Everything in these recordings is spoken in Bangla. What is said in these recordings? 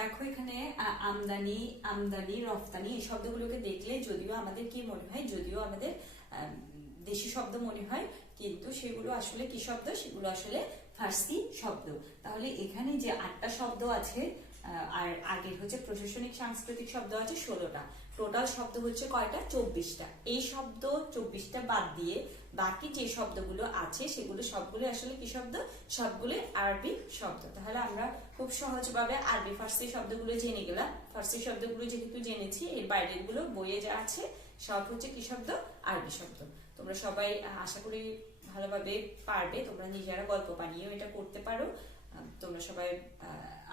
দেখো এখানে আমদানি আমদানি রফতানি এই শব্দগুলোকে দেখলে যদিও আমাদের কি মনে হয়, যদিও আমাদের দেশি শব্দ মনে হয়, কিন্তু সেগুলো আসলে কি শব্দ, সেগুলো আসলে ফার্সি শব্দ। তাহলে এখানে যে 8টা শব্দ আছে আর আগের হচ্ছে প্রশাসনিক সাংস্কৃতিক শব্দ আছে 16টা, টোটাল শব্দ হচ্ছে কয়টা, 24টা। এই শব্দ 24টা বাদ দিয়ে বাকি যে শব্দগুলো আছে সেগুলো সবগুলো আসলে কি শব্দ, সবগুলো আরবি শব্দ। তাহলে আমরা খুব সহজভাবে আরবি ফার্সি শব্দগুলো জেনে গেলাম। ফার্সি শব্দগুলো যেহেতু জেনেছি, এর বাইরের গুলো বইয়ে যা আছে সব হচ্ছে কি শব্দ, আরবি শব্দ। তোমরা সবাই আশা করি ভালোভাবে পারবে, তোমরা নিজেরা গল্প বানিয়েও এটা করতে পারো। তোমরা সবাই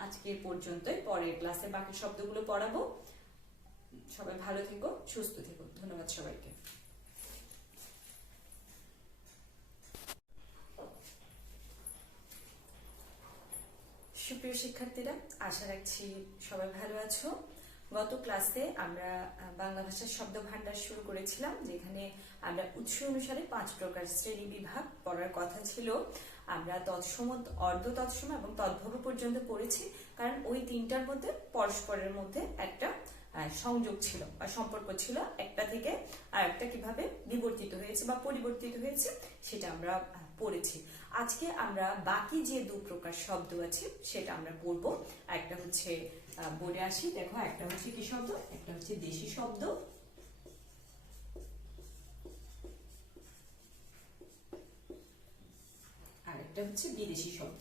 আজকের পর্যন্তই, পরের ক্লাসে বাকি শব্দগুলো পড়াবো। সবাই ভালো থেকো, সুস্থ থেকো। ধন্যবাদ সবাইকে। সুপ্রিয় শিক্ষার্থীরা, আশা রাখছি সবাই ভালো আছো। গত ক্লাসে আমরা বাংলা ভাষার শব্দ ভান্ডার শুরু করেছিলাম, যেখানে আমরা উৎস অনুসারে 5 প্রকার শ্রেণী বিভাগ পড়ার কথা ছিল। আমরা তৎসম, অর্ধ তৎসম এবং তদ্ভব পর্যন্ত পড়েছি, কারণ ওই তিনটার মধ্যে পরস্পরের মধ্যে একটা সংযোগ ছিল বা সম্পর্ক ছিল, একটা থেকে আর একটা কিভাবে বিবর্তিত হয়েছে বা পরিবর্তিত হয়েছে সেটা আমরা পড়েছি। আজকে আমরা বাকি যে 2 প্রকার শব্দ আছে সেটা আমরা পড়বো। একটা হচ্ছে বলে আসি, দেখো একটা হচ্ছে কি শব্দ, একটা হচ্ছে দেশি শব্দ, আর একটা হচ্ছে বিদেশি শব্দ।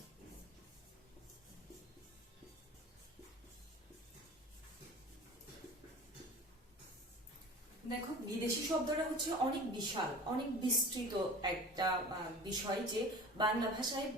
দেখো বিদেশি শব্দটা হচ্ছে অনেক বিশাল, অনেক বিস্তৃত একটা বিষয়, যে বাংলা ভাষায়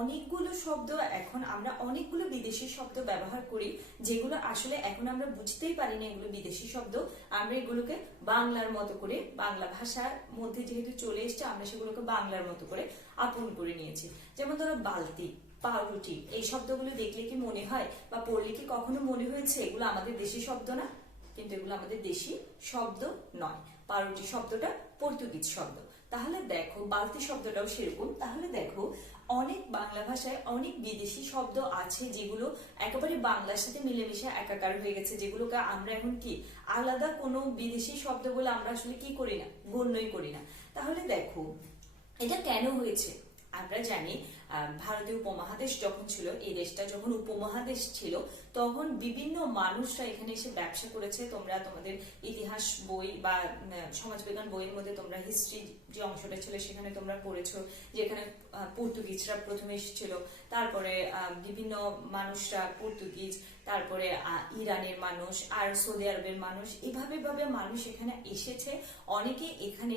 অনেকগুলো শব্দ, এখন আমরা অনেকগুলো বিদেশি শব্দ ব্যবহার করি যেগুলো আসলে এখন আমরা বুঝতেই পারি না এগুলো বিদেশি শব্দ। আমরা এগুলোকে বাংলার মতো করে, বাংলা ভাষার মধ্যে যেহেতু চলে এসছে, আমরা সেগুলোকে বাংলার মতো করে আপন করে নিয়েছি। যেমন ধরো বালতি, পাউরুটি, এই শব্দগুলো দেখলে কি মনে হয় বা পড়লে কি কখনো মনে হয়েছে এগুলো আমাদের দেশি শব্দ না? কিন্তু এগুলো আমাদের দেশি শব্দ নয়। পাউরুটি শব্দটা পর্তুগিজ শব্দ। তাহলে দেখো বালতি শব্দটাও সেরকম। তাহলে দেখো অনেক বাংলা ভাষায় অনেক বিদেশি শব্দ আছে যেগুলো একেবারে বাংলার সাথে মিলেমিশে একাকার হয়ে গেছে, যেগুলোকে আমরা এখন কি আলাদা কোনো বিদেশি শব্দ বলে আমরা আসলে কি করি না, গণ্যই করি না। তাহলে দেখো এটা কেন হয়েছে। আমরা জানি ভারতীয় উপমহাদেশ যখন ছিল, এই দেশটা যখন উপমহাদেশ ছিল, তখন বিভিন্ন মানুষরা এখানে এসে ব্যবসা করেছে। তোমরা তোমাদের ইতিহাস বই বা সমাজবিজ্ঞান বইয়ের মধ্যে তোমরা হিস্ট্রি যে অংশটা ছিল সেখানে তোমরা পড়েছো, যেখানে পর্তুগিজরা প্রথমে এসেছিল, তারপরে বিভিন্ন মানুষরা, পর্তুগিজ, তারপরে ইরানের মানুষ আর সৌদি আরবের মানুষ, এভাবে মানুষ এখানে এসেছে। অনেকে এখানে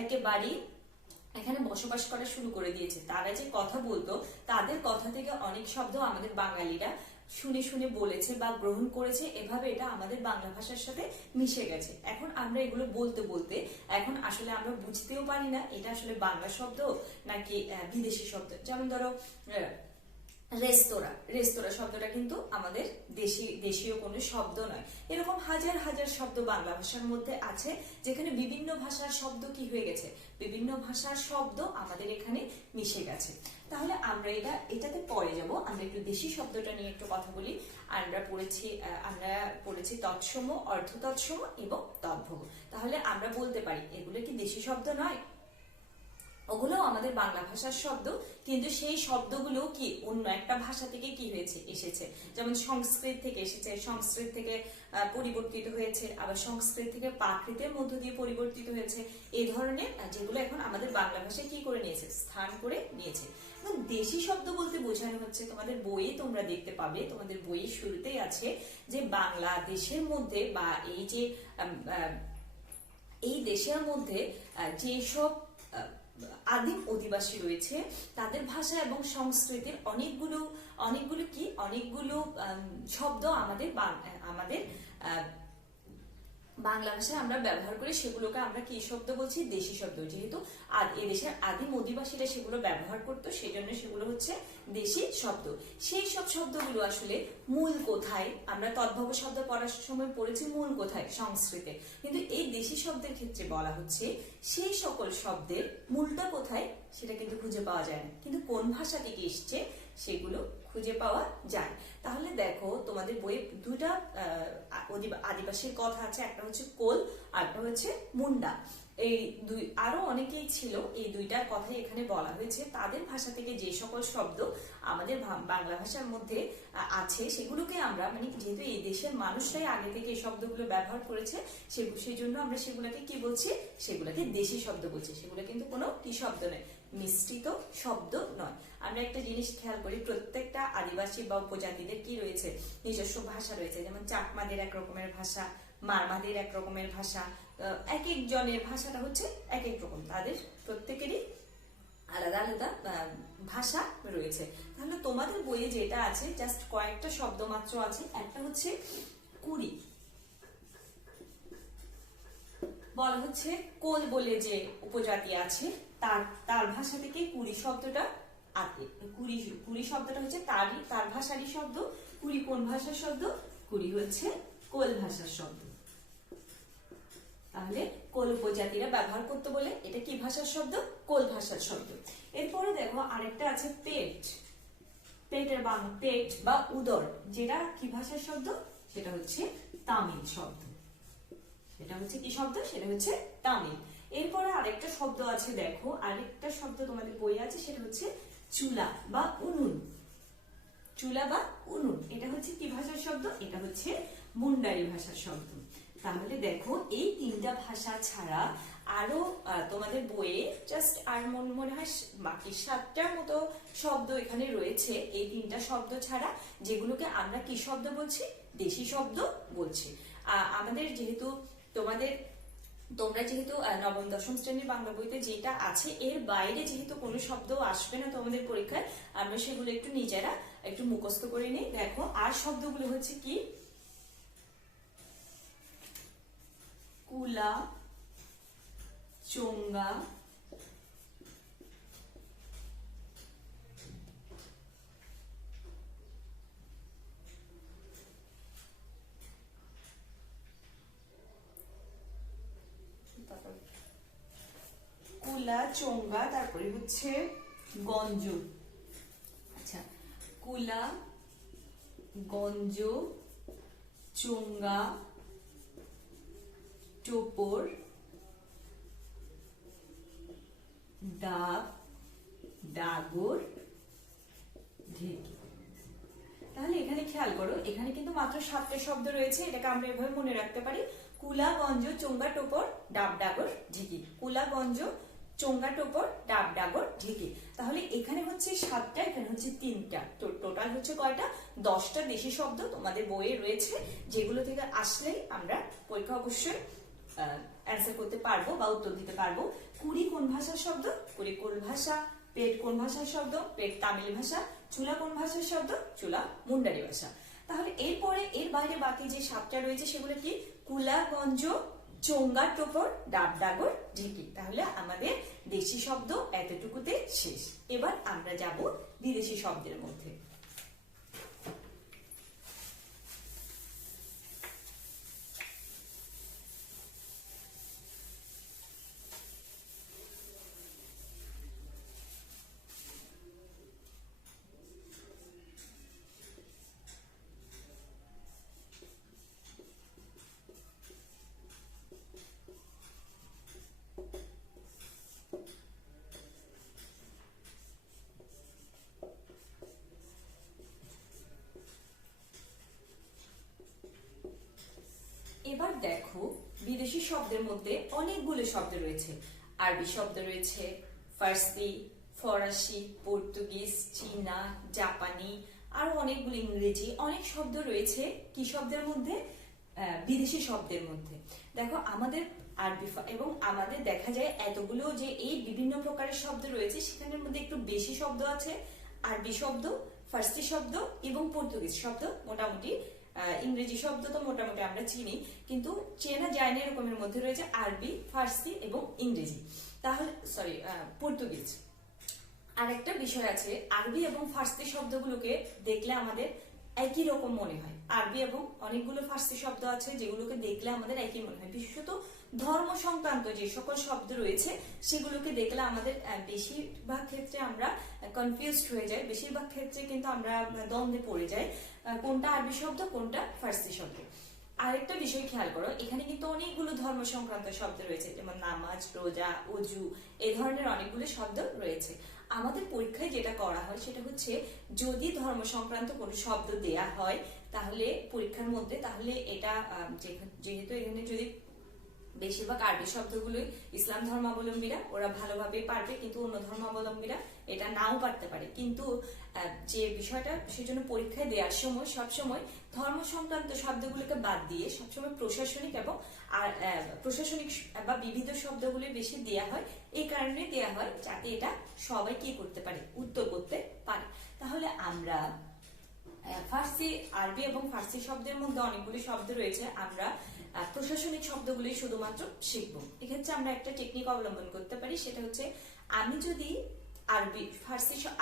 একেবারেই এখানে বসবাস করা শুরু করে দিয়েছে। তারা যে কথা বলতো, তাদের কথা থেকে অনেক শব্দ আমাদের বাঙালিরা শুনে শুনে বলেছে বা গ্রহণ করেছে, এভাবে এটা আমাদের বাংলা ভাষার সাথে মিশে গেছে। এখন আমরা এগুলো বলতে বলতে এখন আসলে আমরা বুঝতেও পারি না এটা আসলে বাংলা শব্দ নাকি বিদেশি শব্দ। যেমন ধরো রেস্তোরাঁ, রেস্তোরাঁ শব্দটা কিন্তু আমাদের দেশীয় কোনো শব্দ নয়। এরকম হাজার হাজার শব্দ বাংলা ভাষার মধ্যে আছে, যেখানে বিভিন্ন ভাষার শব্দ কি হয়ে গেছে, বিভিন্ন ভাষার শব্দ আমাদের এখানে মিশে গেছে। তাহলে আমরা এটাতে পরে যাব। আমরা একটু দেশি শব্দটা নিয়ে একটু কথা বলি। আমরা পড়েছি তৎসম, অর্ধ তৎসম এবং তদ্ভব। তাহলে আমরা বলতে পারি এগুলো কি দেশি শব্দ নয়? ওগুলো আমাদের বাংলা ভাষার শব্দ, কিন্তু সেই শব্দগুলো কি অন্য একটা ভাষা থেকে কি হয়েছে, এসেছে। যেমন সংস্কৃত থেকে এসেছে, সংস্কৃত থেকে পরিবর্তিত হয়েছে, আবার সংস্কৃত থেকে প্রাকৃতের মধ্য দিয়ে পরিবর্তিত হয়েছে। এই ধরনের যেগুলো এখন আমাদের বাংলা ভাষায় কি করে নিয়েছে, স্থান করে নিয়েছে। এবং দেশি শব্দ বলতে বোঝানো হচ্ছে, তোমাদের বইয়ে তোমরা দেখতে পাবে, তোমাদের বইয়ের শুরুতেই আছে যে বাংলাদেশের মধ্যে বা এই দেশের মধ্যে যেসব আদিম অধিবাসী রয়েছে, তাদের ভাষা এবং সংস্কৃতির অনেকগুলো শব্দ আমাদের বাংলা ভাষায় আমরা ব্যবহার করি। সেগুলোকে আমরা কি শব্দ বলছি, দেশি শব্দ। যেহেতু এদেশের আদিম অধিবাসীরা সেগুলো ব্যবহার করতো, সেই জন্য সেগুলো হচ্ছে দেশি শব্দ। সেই সব শব্দগুলো আসলে মূল কোথায়, আমরা তদ্ভব শব্দ পড়ার সময় পড়েছি মূল কোথায়, সংস্কৃতে। কিন্তু এই দেশি শব্দের ক্ষেত্রে বলা হচ্ছে সেই সকল শব্দের মূলটা কোথায় সেটা কিন্তু খুঁজে পাওয়া যায় না, কিন্তু কোন ভাষা থেকে এসছে সেগুলো খুঁজে পাওয়া যায়। তাহলে দেখো তোমাদের বইয়ে দুটা আদিবাসীর কথা আছে, একটা হচ্ছে কোল আর একটা হচ্ছে মুন্ডা। এই দুই আরো অনেকেই ছিল, এই দুইটার কথাই এখানে বলা হয়েছে। তাদের ভাষা থেকে যে সকল শব্দ আমাদের বাংলা ভাষার মধ্যে আছে সেগুলোকে আমরা মানে যেহেতু এই দেশের মানুষরাই আগে থেকে এই শব্দগুলো ব্যবহার করেছে সেই জন্য আমরা সেগুলোকে কি বলছি, সেগুলোকে দেশি শব্দ বলছি। সেগুলো কিন্তু কোনো কি শব্দ নয়, মিশ্রিত শব্দ নয়। আমরা একটা জিনিস খেয়াল করি, প্রত্যেকটা আদিবাসী বা উপজাতিদের কি রয়েছে, নিজস্ব ভাষা রয়েছে। যেমন চাকমাদের এক রকমের ভাষা, মারমাদের এক রকমের ভাষা, এক এক জনের ভাষাটা হচ্ছে এক এক রকম, তাদের প্রত্যেকেরই আলাদা আলাদা ভাষা রয়েছে। তাহলে তোমাদের বইয়ে যেটা আছে জাস্ট কয়েকটা শব্দ মাত্র আছে। একটা হচ্ছে কুড়ি, বলা হচ্ছে কোল বলে যে উপজাতি আছে তার ভাষা থেকে কুড়ি শব্দটা আতে। কুড়ি শব্দটা হচ্ছে তার ভাষারই শব্দ। কুড়ি কোন ভাষার শব্দ? কুড়ি হচ্ছে কোল ভাষার শব্দ। তাহলে কোল উপজাতিরা ব্যবহার করতে বলে এটা কি ভাষার শব্দ? কোল ভাষার শব্দ। এরপরে দেখো আরেকটা আছে পেট, পেটের পেট বা উদর, যেটা কি ভাষার শব্দ? সেটা হচ্ছে তামিল শব্দ। সেটা হচ্ছে কি শব্দ? সেটা হচ্ছে তামিল। এরপরে আরেকটা শব্দ আছে, দেখো আরেকটা শব্দ তোমাদের বইয়ে আছে, সেটা হচ্ছে চুলা বা উনুন। চুলা বা উনুন এটা হচ্ছে কি ভাষার শব্দ? এটা হচ্ছে মুন্ডারি ভাষার শব্দ। তাহলে দেখো এই তিনটা ভাষা ছাড়া আরো তোমাদের বইয়ে জাস্ট আর মনে হয় বাকি 7টার মতো শব্দ এখানে রয়েছে, এই তিনটা শব্দ ছাড়া, যেগুলোকে আমরা কি শব্দ বলছি? দেশি শব্দ বলছি। আমাদের যেহেতু তোমরা যেহেতু নবম দশম শ্রেণীর বাংলা বইতে যেটা আছে এর বাইরে যেহেতু কোনো শব্দ আসবে না তোমাদের পরীক্ষায়, আমরা সেগুলো একটু নিজেরা একটু মুখস্থ করে নিই। দেখো আর শব্দগুলো হচ্ছে কি? কুলা, চোঙ্গা, কুলা, চোঙ্গা, তারপরে হচ্ছে গঞ্জ। আচ্ছা, কুলা, গঞ্জ, চোঙ্গা, টোপর, ডাব, ডাগর, ঢেকি। তাহলে এখানে খেয়াল করো, এখানে কিন্তু মাত্র 7টা শব্দ রয়েছে। এটাকে আমরা এভাবে মনে রাখতে পারি, কুলা, গঞ্জ, চোঙ্গা, টোপর, ডাব, ডাগর, ঢেকি। কুলা, গঞ্জ, চোঙ্গা, টোপর, ডাব, ডাগর, ঢেকি। তাহলে এখানে হচ্ছে 7টা, এখানে হচ্ছে 3টা, তো টোটাল হচ্ছে কয়টা? 10টা দেশি শব্দ তোমাদের বইয়ে রয়েছে, যেগুলো থেকে আসলেই আমরা পরীক্ষা অবশ্যই অ্যান্সার করতে পারবো বা উত্তর দিতে পারবো। কুড়ি কোন ভাষার শব্দ? কুড়ি কোল ভাষা। পেট কোন ভাষার শব্দ? পেট তামিল ভাষা। চুলা কোন ভাষার শব্দ? চুলা মুন্ডারি ভাষা। তাহলে এরপরে এর বাইরে বাকি যে 7টা রয়েছে সেগুলো কি? কুলা, গঞ্জ, চোঙ্গা, টোপর, ডাব, ডাগর, ঢেকি। তাহলে আমাদের দেশি শব্দ এতটুকুতে শেষ। এবার আমরা যাব বিদেশি শব্দের মধ্যে। এবার দেখো বিদেশি শব্দের মধ্যে অনেকগুলো শব্দ রয়েছে। আরবি শব্দ রয়েছে, ফার্সি, ফরাসি, পর্তুগিজ, চীনা, জাপানি, আরো অনেকগুলো ইংরেজি, অনেক শব্দ রয়েছে কি শব্দের মধ্যে? বিদেশি শব্দের মধ্যে। দেখো আমাদের আরবি এবং আমাদের দেখা যায় এতগুলো যে এই বিভিন্ন প্রকারের শব্দ রয়েছে, সেখানের মধ্যে একটু বেশি শব্দ আছে আরবি শব্দ, ফার্সি শব্দ এবং পর্তুগিজ শব্দ। মোটামুটি ইংরেজি শব্দ তো মোটামুটি আমরা চিনি, কিন্তু চেনা যায় না এরকমের মধ্যে রয়েছে আরবি, ফার্সি এবং ইংরেজি। তাহলে পর্তুগিজ। আরেকটা বিষয় আছে, আরবি এবং ফার্সি শব্দগুলোকে দেখলে আমাদের একই রকম মনে হয়। আরবি এবং অনেকগুলো ফার্সি শব্দ আছে যেগুলোকে দেখলে আমাদের একই মনে হয়, বিশেষত ধর্ম সংক্রান্ত যে সকল শব্দ রয়েছে সেগুলোকে দেখলে আমাদের বেশিরভাগ ক্ষেত্রে আমরা কনফিউজড হয়ে যাই, বেশিরভাগ ক্ষেত্রে কিন্তু আমরা দ্বন্দ্বে পড়ে যাই কোনটা আরবি শব্দ কোনটা ফার্সি শব্দ। আরেকটা বিষয় খেয়াল করো, এখানে কিন্তু অনেকগুলো ধর্ম সংক্রান্ত শব্দ রয়েছে, যেমন নামাজ, রোজা, অজু, এই ধরনের অনেকগুলো শব্দ রয়েছে। আমাদের পরীক্ষায় যেটা করা হয় সেটা হচ্ছে যদি ধর্ম সংক্রান্ত কোনো শব্দ দেয়া হয় তাহলে পরীক্ষার মধ্যে, তাহলে এটা যেহেতু এখানে যদি বেশিরভাগ আরবি শব্দগুলোই ইসলাম ধর্মাবলম্বীরা ওরা ভালোভাবে পারবে, কিন্তু অন্য ধর্মাবলম্বীরা এটা নাও পারতে পারে। কিন্তু যে বিষয়টা সেজন্য পরীক্ষায় দেওয়ার সময় সবসময় ধর্ম সংক্রান্ত শব্দগুলোকে বাদ দিয়ে সবসময় প্রশাসনিক এবং প্রশাসনিক বা বিবিধ শব্দগুলো বেশি দেয়া হয়। এই কারণে দেয়া হয় যাতে এটা সবাই কি করতে পারে, উত্তর করতে পারে। তাহলে আমরা ফার্সি, আরবি এবং ফার্সি শব্দের মধ্যে অনেকগুলি শব্দ রয়েছে, আমরা প্রশাসনিক শব্দগুলি শুধুমাত্র শিখব। এক্ষেত্রে আমরা একটা টেকনিক অবলম্বন করতে পারি, সেটা হচ্ছে আমি যদি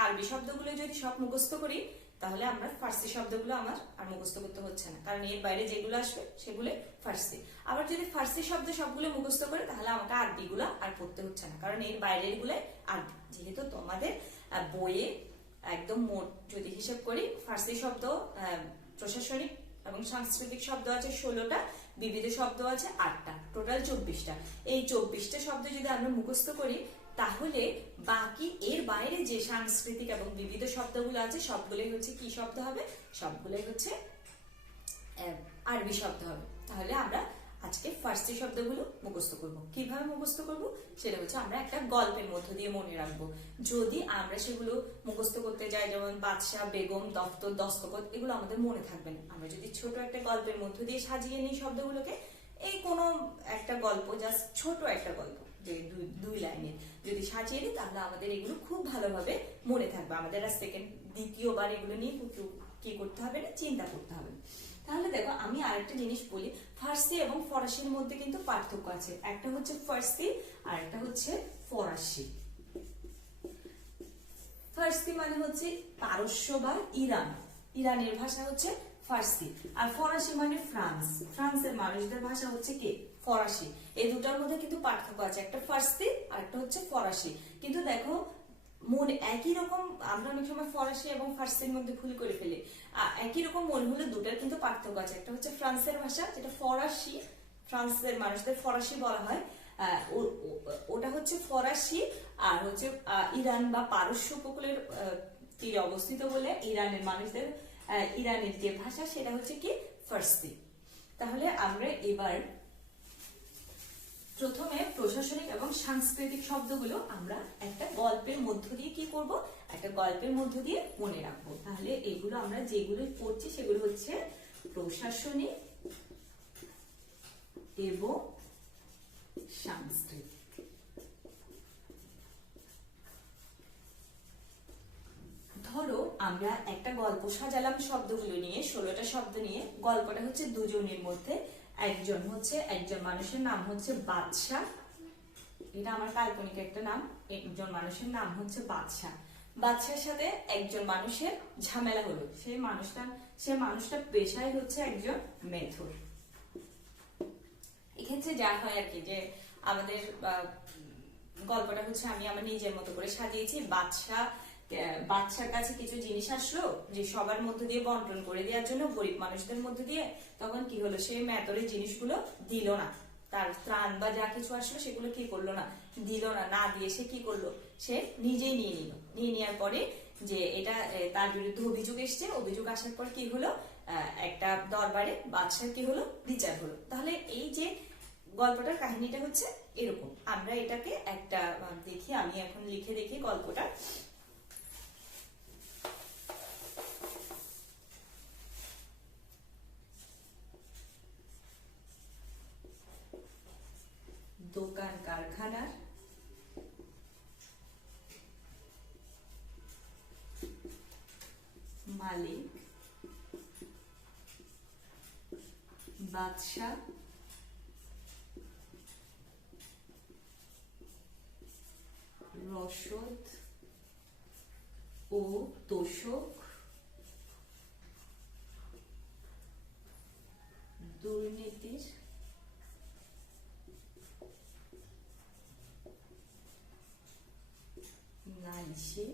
আরবি শব্দগুলো যদি সব মুখস্থ করি তাহলে আমরা ফার্সি শব্দগুলো আমার আর মুখস্থ করতে হচ্ছে না, কারণ এর বাইরে যেগুলো আসবে সেগুলো ফার্সি। আবার যদি ফার্সি শব্দ সবগুলো মুখস্থ করে তাহলে আমাকে আরবিগুলো আর পড়তে হচ্ছে না, কারণ এর বাইরের গুলো আরবি। যেহেতু তোমাদের বইয়ে একদম মোট যদি হিসেব করি ফার্সি শব্দ, প্রশাসনিক এবং সাংস্কৃতিক শব্দ আছে 16টা, বিবিধ শব্দ আছে 8টা, টোটাল 24টা। এই 24টা শব্দ যদি আমরা মুখস্থ করি তাহলে বাকি এর বাইরে যে সাংস্কৃতিক এবং বিবিধ শব্দগুলো আছে সবগুলোই হচ্ছে কি শব্দ হবে, সবগুলোই হচ্ছে আরবি শব্দ হবে। তাহলে আমরা আজকে ফার্সি শব্দগুলো মুখস্থ করব। কিভাবে মুখস্থ করব সেটা হচ্ছে আমরা একটা গল্পের মধ্য দিয়ে মনে রাখবো। যদি আমরা সেগুলো মুখস্থ করতে যাই, যেমন বাদশা, বেগম, দফতর, দস্তখত, এগুলো আমাদের মনে থাকবে না। আমরা যদি ছোট একটা গল্পের মধ্য দিয়ে সাজিয়ে নিই শব্দগুলোকে, এই কোনো একটা গল্প, জাস্ট ছোট একটা গল্প যে দুই লাইনে যদি সাজিয়ে নিই তাহলে আমাদের এগুলো খুব ভালোভাবে মনে থাকবে। আমাদের আর দ্বিতীয়বার এগুলো নিয়ে কি করতে হবে না, চিন্তা করতে হবে। তাহলে দেখো আমি আরেকটা জিনিস বলি, ফার্সি এবং ফরাসির মধ্যে কিন্তু পার্থক্য আছে। একটা হচ্ছে ফার্সি আর একটা হচ্ছে ফরাসি। ফার্সি মানে হচ্ছে পারস্য বা ইরান, ইরানের ভাষা হচ্ছে ফার্সি। আর ফরাসি মানে ফ্রান্স, ফ্রান্সের মানুষদের ভাষা হচ্ছে কি, ফরাসি। এই দুটার মধ্যে কিন্তু পার্থক্য আছে, একটা ফার্সি আর একটা হচ্ছে ফরাসি। কিন্তু দেখো মনে একই রকম, আমরা অনেক সময় ফরাসি এবং ফার্সির মধ্যে ভুল করে ফেলি। একই রকম মনে হলে দুটার কিন্তু পার্থক্য আছে। একটা হচ্ছে ফ্রান্সের ভাষা, যেটা ফরাসি, ফ্রান্সের মানুষদের ফরাসি বলা হয়, ওটা হচ্ছে ফরাসি। আর হচ্ছে ইরান বা পারস্য উপকূলের তীরে অবস্থিত বলে ইরানের মানুষদের ইরানের যে ভাষা সেটা হচ্ছে কি ফার্সি। তাহলে আমরা এবার প্রথমে প্রশাসনিক এবং সাংস্কৃতিক শব্দগুলো আমরা একটা গল্পের মধ্য দিয়ে কি করব, একটা গল্পের মধ্য দিয়ে মনে রাখবো। তাহলে এগুলো আমরা যেগুলো পড়ছি সেগুলো হচ্ছে প্রশাসনিক এবং সাংস্কৃতিক। ধরো আমরা একটা গল্প সাজালাম শব্দগুলো নিয়ে, 16টা শব্দ নিয়ে। গল্পটা হচ্ছে দুজনের মধ্যে, একজন মানুষের নাম হচ্ছে বাদশা, এটা আমার কাল্পনিক একটা নাম, একজন মানুষের নাম হচ্ছে বাদশা। বাদশার সাথে একজন মানুষের ঝামেলা হলো, সে মানুষটা পেশায় হচ্ছে একজন মেথর। এক্ষেত্রে যা হয় আর কি, যে আমাদের গল্পটা হচ্ছে আমি আমার নিজের মতো করে সাজিয়েছি। বাদশার কাছে কিছু জিনিস আসলো যে সবার মধ্যে দিয়ে বন্টন করে দেওয়ার জন্য, গরিব মানুষদের মধ্যে দিয়ে। তখন কি হলো, সে মেথরের জিনিসগুলো দিল না, তার ত্রাণ বা যা কিছু আসলো সেগুলো কি করলো না, দিল না। না দিয়ে সে কি করলো, সে নিজেই নিয়ে নিল। নিয়ে নেওয়ার পরে যে এটা তার বিরুদ্ধে অভিযোগ এসছে, অভিযোগ আসার পর কি হলো, একটা দরবারে বাদশার কি হলো, বিচার হলো। তাহলে এই যে গল্পটার কাহিনীটা হচ্ছে এরকম। আমরা এটাকে একটা দেখি, আমি এখন লিখে দেখি গল্পটা। দোকান কারখানার মালিক বাদশা রসদ ও তোষক নালিশে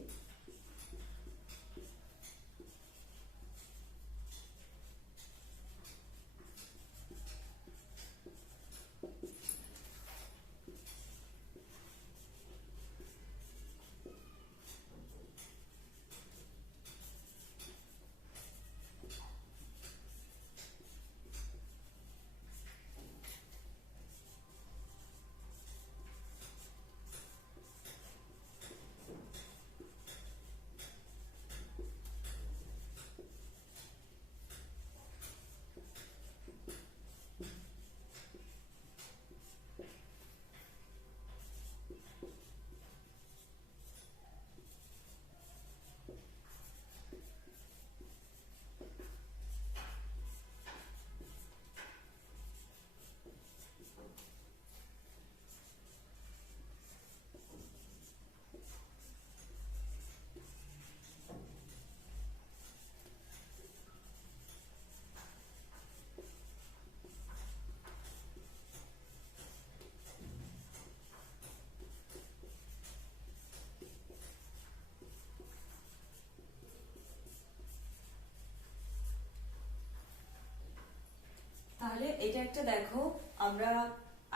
তাহলে এটা একটা দেখো আমরা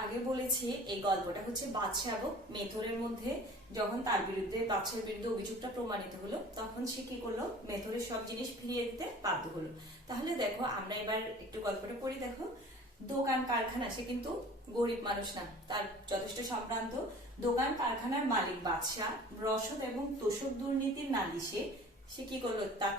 আগে বলেছি এই গল্পটা হচ্ছে বাদশা এবং মেথরের মধ্যে যখন তার বিরুদ্ধে বাদশার বিরুদ্ধে অভিযোগটা প্রমাণিত হলো তখন সে কি করলো মেথরের সব জিনিস ফিরিয়ে দিতে বাধ্য হলো। তাহলে দেখো আমরা এবার একটু গল্পটা পড়ি। দেখো দোকান কারখানা, সে কিন্তু গরিব মানুষ না, তার যথেষ্ট সম্ভ্রান্ত। দোকান কারখানার মালিক বাদশা রসদ এবং তোষক দুর্নীতির নালিশে সে কি করলো, তার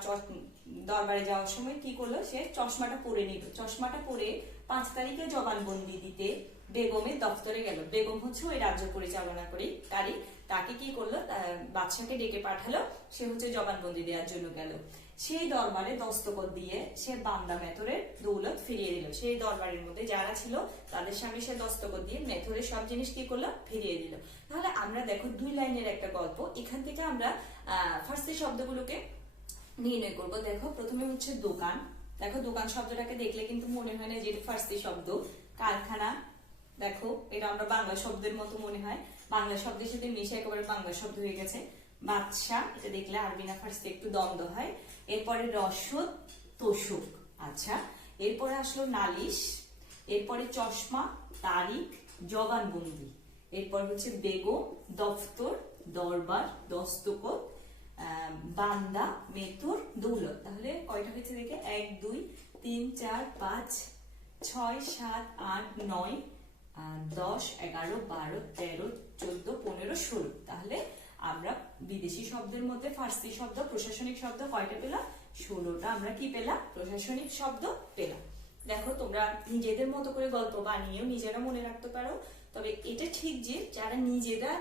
দরবারে যাওয়ার সময় কি করলো, সে চশমাটা পরে নিল। চশমাটা পরে 5 তারিখে জবানবন্দি দিতে বেগমের দপ্তরে গেল। বেগম হচ্ছে ওই রাজ্য পরিচালনাকারী, তাকে কি করলো, বাদশাকে ডেকে পাঠালো, সে হচ্ছে জবানবন্দি দেওয়ার জন্য গেল। সেই দরবারে দস্তখত দিয়ে সে বান্দা মেথরের দৌলত ফিরিয়ে দিল। সেই দরবারের মধ্যে যারা ছিল তাদের সামনে সে দস্তখত দিয়ে মেথরের সব জিনিস কি করলো, ফিরিয়ে দিল। তাহলে আমরা দেখো 2 লাইনের একটা গল্প, এখান থেকে আমরা ফার্সি শব্দগুলোকে নির্ণয় করব। দেখো প্রথমে হচ্ছে দোকান। দেখো দোকান শব্দটাকে দেখলে কিন্তু মনে হয় না যে এটা ফার্সি শব্দ। কারখানা, দেখো এটা আমরা বাংলা শব্দের মতো মনে হয়, বাংলা শব্দের সাথে মিশে একেবারে বাংলা শব্দ হয়ে গেছে। বাদশা, এটা দেখলে আরবি না ফার্সি একটু দ্বন্দ্ব হয়। এরপরে রসদ, তোষক, আচ্ছা। এরপরে আসলো নালিশ, এরপরে চশমা, তারিখ, জবানবন্দি, এরপর হচ্ছে বেগম, দফতর, দরবার, দস্তখত, বান্দা, মেথর, দৌলত। তাহলে কয়টা হয়েছে দেখে, 1 2 3 4 5 6 7 8 9 10 11 12 13 14 15 16। তাহলে আমরা বিদেশি শব্দের মধ্যে ফার্সি শব্দ, প্রশাসনিক শব্দ কয়টা পেলাম, 16টা আমরা কি পেলাম, প্রশাসনিক শব্দ পেলাম। দেখো তোমরা নিজেদের মতো করে গল্প বানিয়েও নিজেরা মনে রাখতে পারো, তবে এটা ঠিক যে যারা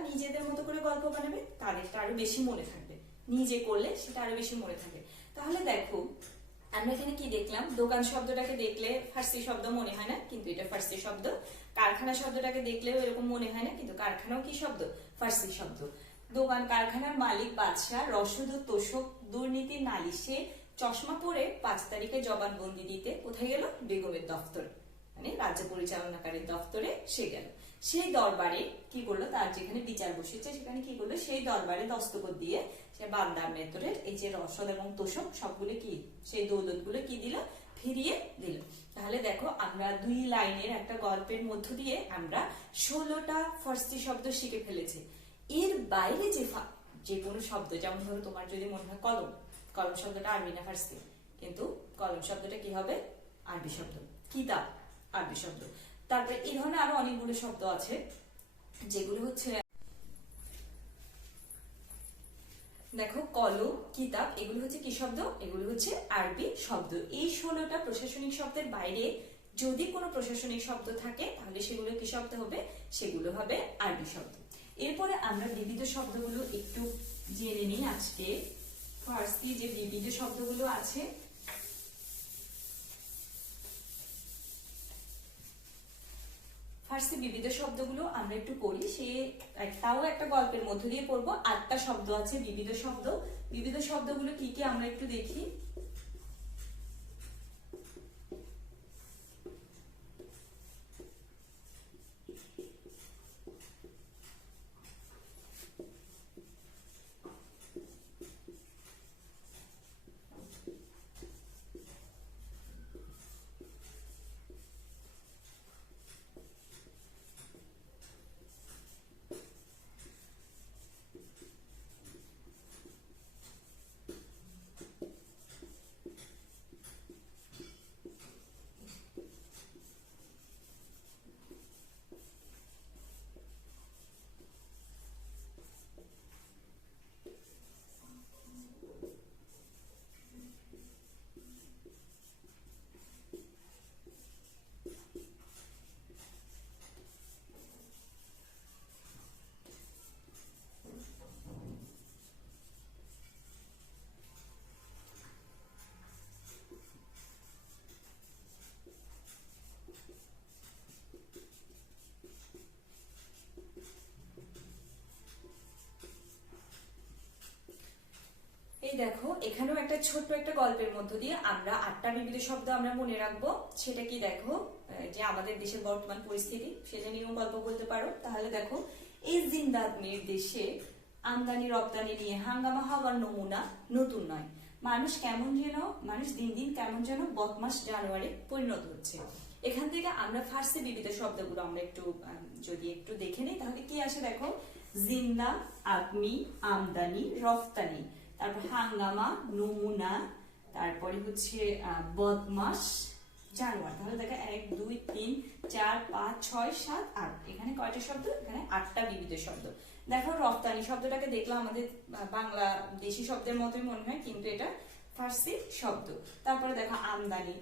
নিজেদের মতো করে গল্প বানাবে তাদেরটা আরো বেশি মনে থাকবে, নিজে করলে সেটা আরো বেশি মনে থাকে। তাহলে দেখো আমরা এখানে কি দেখলাম, দোকান শব্দটাকে দেখলে ফার্সি শব্দ মনে হয় না, কিন্তু এটা ফার্সি শব্দ। কারখানা শব্দটাকে দেখলেও এরকম মনে হয় না, কিন্তু কারখানাও কি শব্দ, ফার্সি শব্দ। দোকান কারখানার মালিক বাদশা রসদ ও তোষক দুর্নীতির নালিশে চশমা পরে 5 তারিখে জবানবন্দি দিতে কোথায় গেল, বেগমের দফতরে, মানে রাজ্য পরিচালনাকারীর দফতরে সে গেল। সেই দরবারে কি করলো, তার যেখানে বিচার বসেছে সেখানে কি করলো, সেই দরবারে দস্তখত দিয়ে সে বান্দা মেথরের এই যে রসদ এবং তোষক সবগুলো কি, সেই দৌলত গুলো কি দিল, ফিরিয়ে দিল। তাহলে দেখো আমরা 2 লাইনের একটা গল্পের মধ্য দিয়ে আমরা 16টা ফার্সি শব্দ শিখে ফেলেছি। এর বাইরে যে কোনো শব্দ, যেমন ধরো তোমার যদি মনে হয় কলম, কলম শব্দটা আরবি না ফার্সি, কিন্তু কলম শব্দটা কি হবে, আরবি শব্দ। কিতাব, আরবি শব্দ। তারপরে এই ধরনের আরো অনেকগুলো শব্দ আছে যেগুলো হচ্ছে, দেখো কলম, কিতাব, এগুলো হচ্ছে কি শব্দ, এগুলো হচ্ছে আরবি শব্দ। এই 16টা প্রশাসনিক শব্দের বাইরে যদি কোনো প্রশাসনিক শব্দ থাকে তাহলে সেগুলো কি শব্দ হবে, সেগুলো হবে আরবি শব্দ। এরপরে আমরা বিবিধ শব্দগুলো একটু জেনে নিই আজকে। ফার্সি যে বিবিধ শব্দগুলো আছে, ফার্সি বিবিধ শব্দগুলো আমরা একটু পড়ি, তাও একটা গল্পের মধ্য দিয়ে পড়বো। 8টা শব্দ আছে বিবিধ শব্দ। বিবিধ শব্দগুলো কি কি আমরা একটু দেখি। এই দেখো এখানেও একটা ছোট্ট একটা গল্পের মধ্য দিয়ে আমরা 8টা বিবিধ শব্দ আমরা মনে রাখবো। সেটা কি দেখো, যে আমাদের দেশের বর্তমান পরিস্থিতি সেটা নিয়েও গল্প বলতে পারো। তাহলে দেখো, এই জিন্দা আদমির দেশে আমদানি রপ্তানি নিয়ে হাঙ্গামা হওয়ার নমুনা নতুন নয়। মানুষ দিন দিন কেমন যেন বদমাস জানোয়ারে পরিণত হচ্ছে। এখান থেকে আমরা ফার্সি বিবিধ শব্দগুলো আমরা যদি একটু দেখে নিই, তাহলে কি আসে দেখো, জিন্দা আদমি, আমদানি রফতানি, তারপর হাঙ্গামা, নমুনা, তারপরে হচ্ছে বদমাস, জানোয়ার। তাহলে দেখো 1 2 3 4 5 6 7 8, এখানে কয়টা শব্দ? এখানে 8টা বিবিধ শব্দ। দেখো রফতানি শব্দটাকে দেখলাম আমাদের বাংলা দেশি শব্দের মতোই মনে হয়, কিন্তু এটা ফার্সি শব্দ। তারপরে দেখো আমদানি,